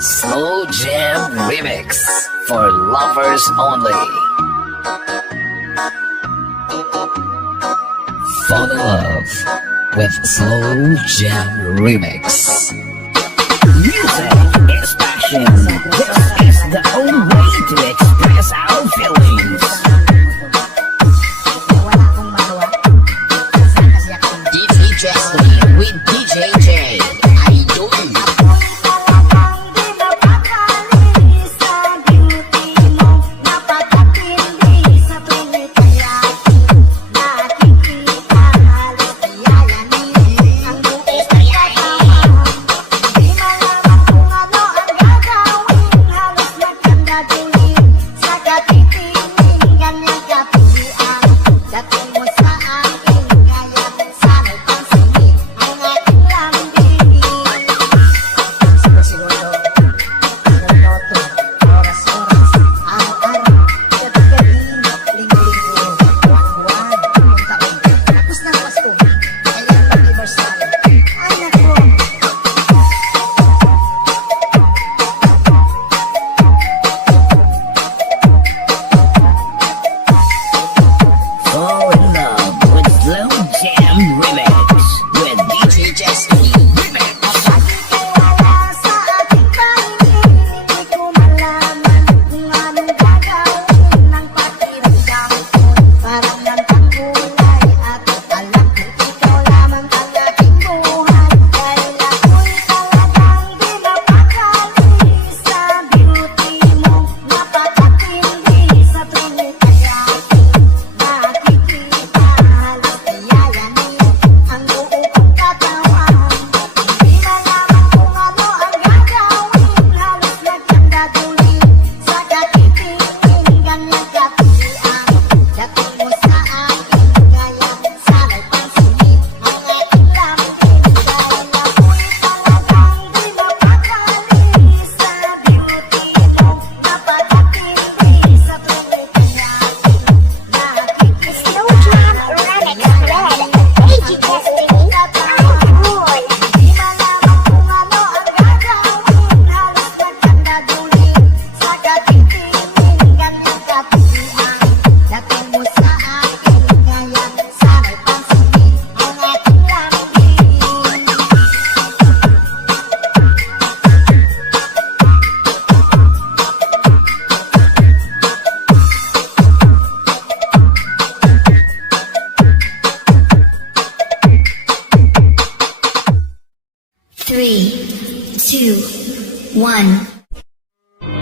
Slow Jam Remix for lovers only. Fall in love with Slow Jam Remix. Music is passion. This is the only way to express our feelings. DJ Chesley with DJ J. Idol.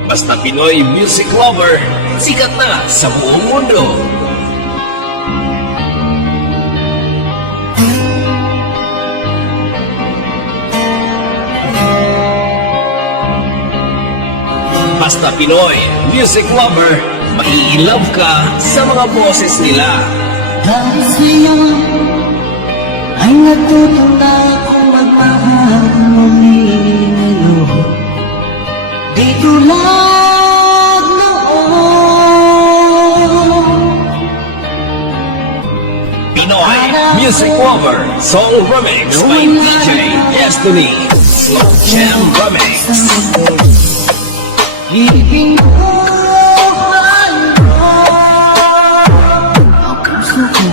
Basta Pinoy music lover, sikat na sa buong mundo. Basta Pinoy music lover, mai-love ka sa mga boses nila. Dahil sa'yo ay natuto na akong magmahal muli ngayon. Di tulad noon. Pinoy music lover, soul remix by DJ Destiny. Slow Jam Remix. Hihing buhay mo ang puso ko.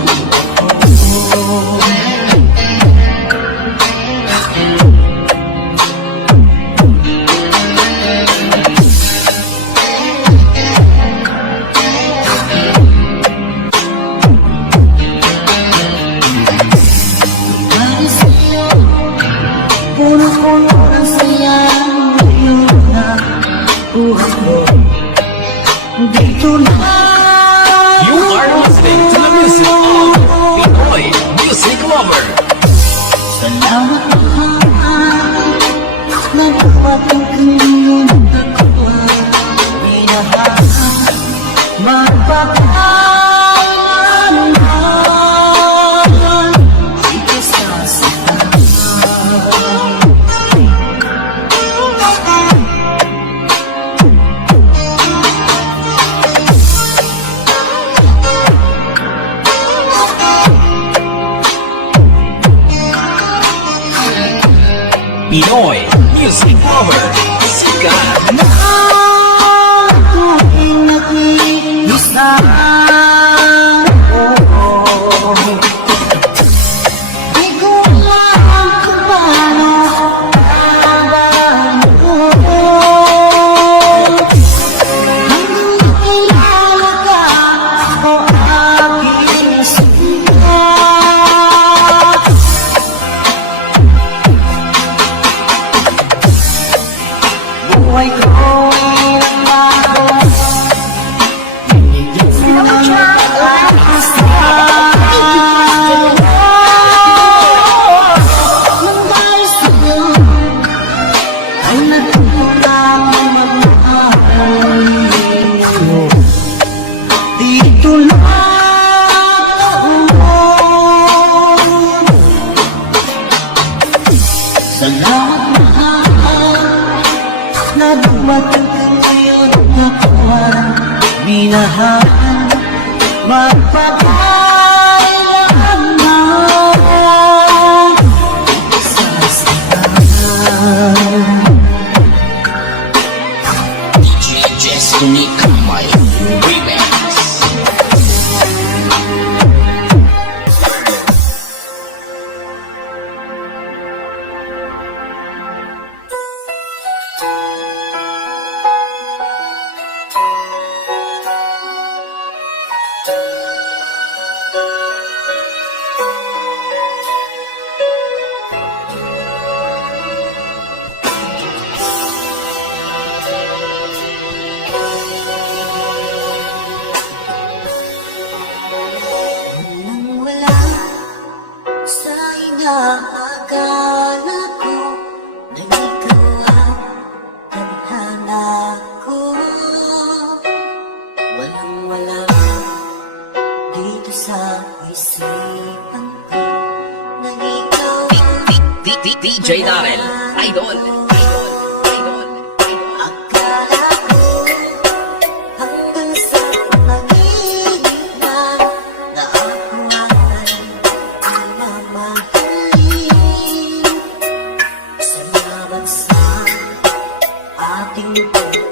Puno-puno ng saya ngayon na buhay ko. Dito lang. You are listening to the music of Pinoy music lover. Salamat mahal na dumating kayo ng dalawa. Minahal, magpapaalam di ka sasaktan. Pinoy music Squabber, sikat. tuwing nag-iisa ako. Di ko alam kung paano babalik ko. Hanggang nakilala ka o aking sinta. Buhay ko ay nagbago. Binigyan mo ng pag-asa. Nang dahil sa'yo ay natutunan akong magmahal. Dito lang ako. Salamat mahal na dumating ka ngayon na kawan. Minahal, magpapailan na sa sigahan. DJ Destiny Kamay Remix. Nang wala sa inaakala ko na ikaw ang tadhana ko. Walang-wala dito sa isipan ko na ikaw DJ Darrell, idol. akala ko. Hanggang sa nagigiit na ako ay mamahalin. Salamat sa ating pag